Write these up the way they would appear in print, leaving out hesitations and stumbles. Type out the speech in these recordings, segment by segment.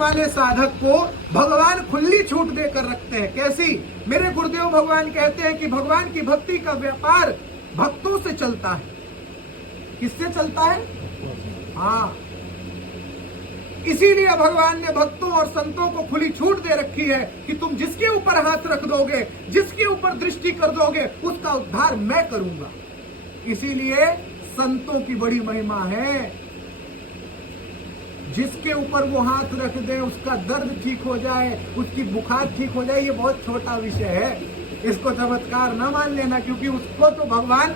वाले साधक को भगवान खुली छूट देकर रखते हैं। कैसी? मेरे गुरुदेव भगवान कहते हैं कि भगवान की भक्ति का व्यापार भक्तों से चलता है। किससे चलता है? हाँ, इसीलिए भगवान ने भक्तों और संतों को खुली छूट दे रखी है कि तुम जिसके ऊपर हाथ रख दोगे, जिसके ऊपर दृष्टि कर दोगे, उसका उद्धार मैं करूंगा। इसीलिए संतों की बड़ी महिमा है। जिसके ऊपर वो हाथ रख दे उसका दर्द ठीक हो जाए, उसकी बुखार ठीक हो जाए, ये बहुत छोटा विषय है। इसको चमत्कार न मान लेना, क्योंकि उसको तो भगवान,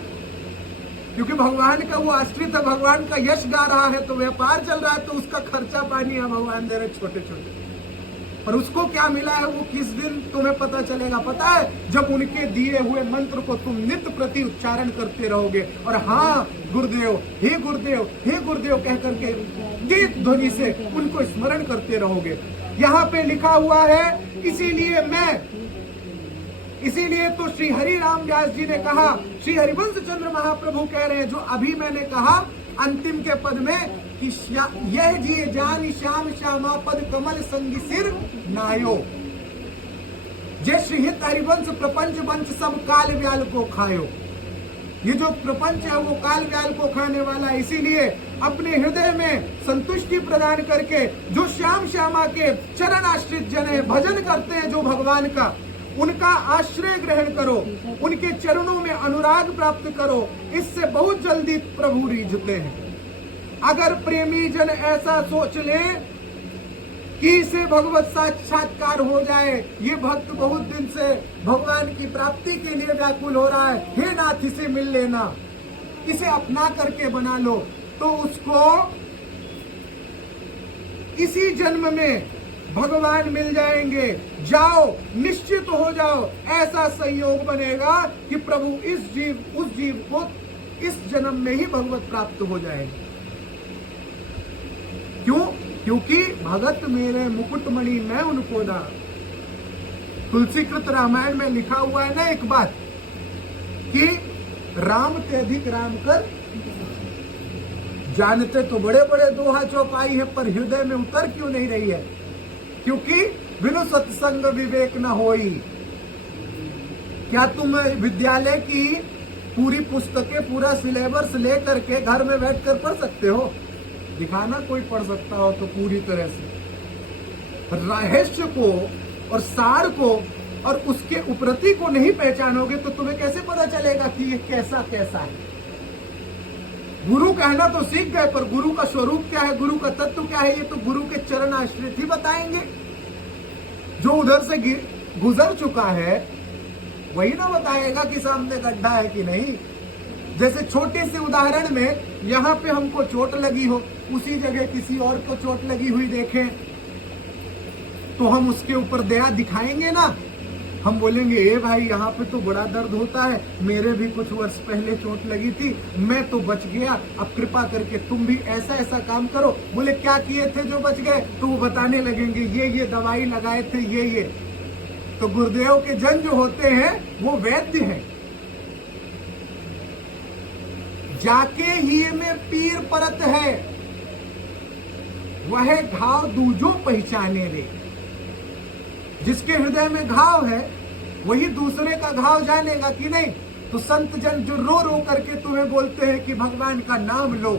क्योंकि भगवान का वो आश्रित है, भगवान का यश गा रहा है, तो व्यापार चल रहा है, तो उसका खर्चा पानी है भगवान दे रहे छोटे छोटे। पर उसको क्या मिला है वो किस दिन तुम्हें पता चलेगा? पता है, जब उनके दिए हुए मंत्र को तुम नित्य प्रति उच्चारण करते रहोगे और हाँ गुरुदेव, हे गुरुदेव, हे गुरुदेव कह करके गीत ध्वनि से उनको स्मरण करते रहोगे। यहाँ पे लिखा हुआ है, इसीलिए तो श्री हरि राम व्यास जी ने कहा, श्री हरिवंश चंद्र महाप्रभु कह रहे हैं, जो अभी मैंने कहा अंतिम के पद में कि यह जी जान श्याम श्यामा पद कमल संग सिर नायो, जय श्री हित हरिवंश प्रपंच वंश सब काल व्याल को खायो। ये जो प्रपंच है वो काल व्याल को खाने वाला है। इसीलिए अपने हृदय में संतुष्टि प्रदान करके जो श्याम श्यामा के चरण आश्रित जन है, भजन करते हैं जो भगवान का, उनका आश्रय ग्रहण करो, उनके चरणों में अनुराग प्राप्त करो। इससे बहुत जल्दी प्रभु रिझते हैं। अगर प्रेमी जन ऐसा सोच ले कि इसे भगवत साक्षात्कार हो जाए, ये भक्त बहुत दिन से भगवान की प्राप्ति के लिए व्याकुल हो रहा है, हे नाथ इसे मिल लेना, इसे अपना करके बना लो, तो उसको इसी जन्म में भगवान मिल जाएंगे। जाओ, निश्चित हो जाओ, ऐसा संयोग बनेगा कि प्रभु इस जीव उस जीव को इस जन्म में ही भगवत प्राप्त हो जाएगा। क्यों? क्योंकि भगत मेरे मुकुटमणि मैं उनको दा। तुलसीकृत रामायण में लिखा हुआ है ना एक बात कि राम ते अधिक राम कर, जानते तो बड़े बड़े दोहा चौपाई है, पर हृदय में उतर क्यों नहीं रही है? क्योंकि बिनु सत्संग विवेक न होई। क्या तुम विद्यालय की पूरी पुस्तकें, पूरा सिलेबस लेकर के घर में बैठकर पढ़ सकते हो? दिखाना कोई पढ़ सकता हो तो पूरी तरह से रहस्य को और सार को और उसके उपरति को नहीं पहचानोगे तो तुम्हें कैसे पता चलेगा कि ये कैसा कैसा है? गुरु कहना तो सीख गए, पर गुरु का स्वरूप क्या है, गुरु का तत्व क्या है, ये तो गुरु के चरण आश्रित ही बताएंगे। जो उधर से गुजर चुका है वही ना बताएगा कि सामने गड्ढा है कि नहीं। जैसे छोटे से उदाहरण में, यहाँ पे हमको चोट लगी हो, उसी जगह किसी और को चोट लगी हुई देखें तो हम उसके ऊपर दया दिखाएंगे ना। हम बोलेंगे ए भाई यहाँ पे तो बड़ा दर्द होता है, मेरे भी कुछ वर्ष पहले चोट लगी थी, मैं तो बच गया, अब कृपा करके तुम भी ऐसा ऐसा काम करो। बोले क्या किए थे जो बच गए? तो वो बताने लगेंगे ये दवाई लगाए थे, ये। तो गुरुदेव के जन जो होते हैं वो वैद्य हैं। जाके ही में पीर परत है, वह घाव दूजो पहचाने रे। जिसके हृदय में घाव है वही दूसरे का घाव जानेगा कि नहीं। तो संत जन जो रो रो करके तुम्हें बोलते हैं कि भगवान का नाम लो,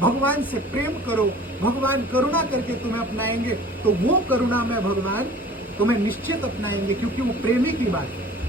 भगवान से प्रेम करो, भगवान करुणा करके तुम्हें अपनाएंगे, तो वो करुणा में भगवान तुम्हें निश्चित अपनाएंगे, क्योंकि वो प्रेमी की बात है।